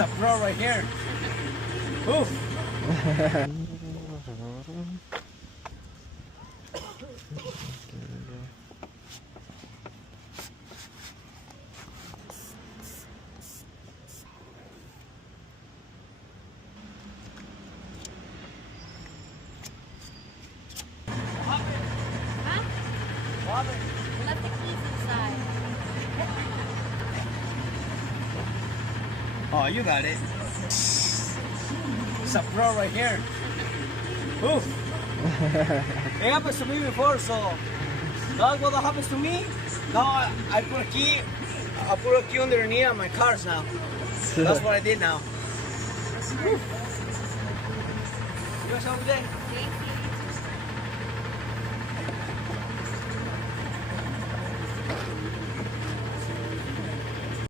It's a pro right here. Oof. Left the keys inside. Oh, you got it. It's a pro right here. Oof. It happens to me before, so that's what happens to me. Now I put a key. I put a key underneath on my cars now. That's what I did now. You guys have a good day.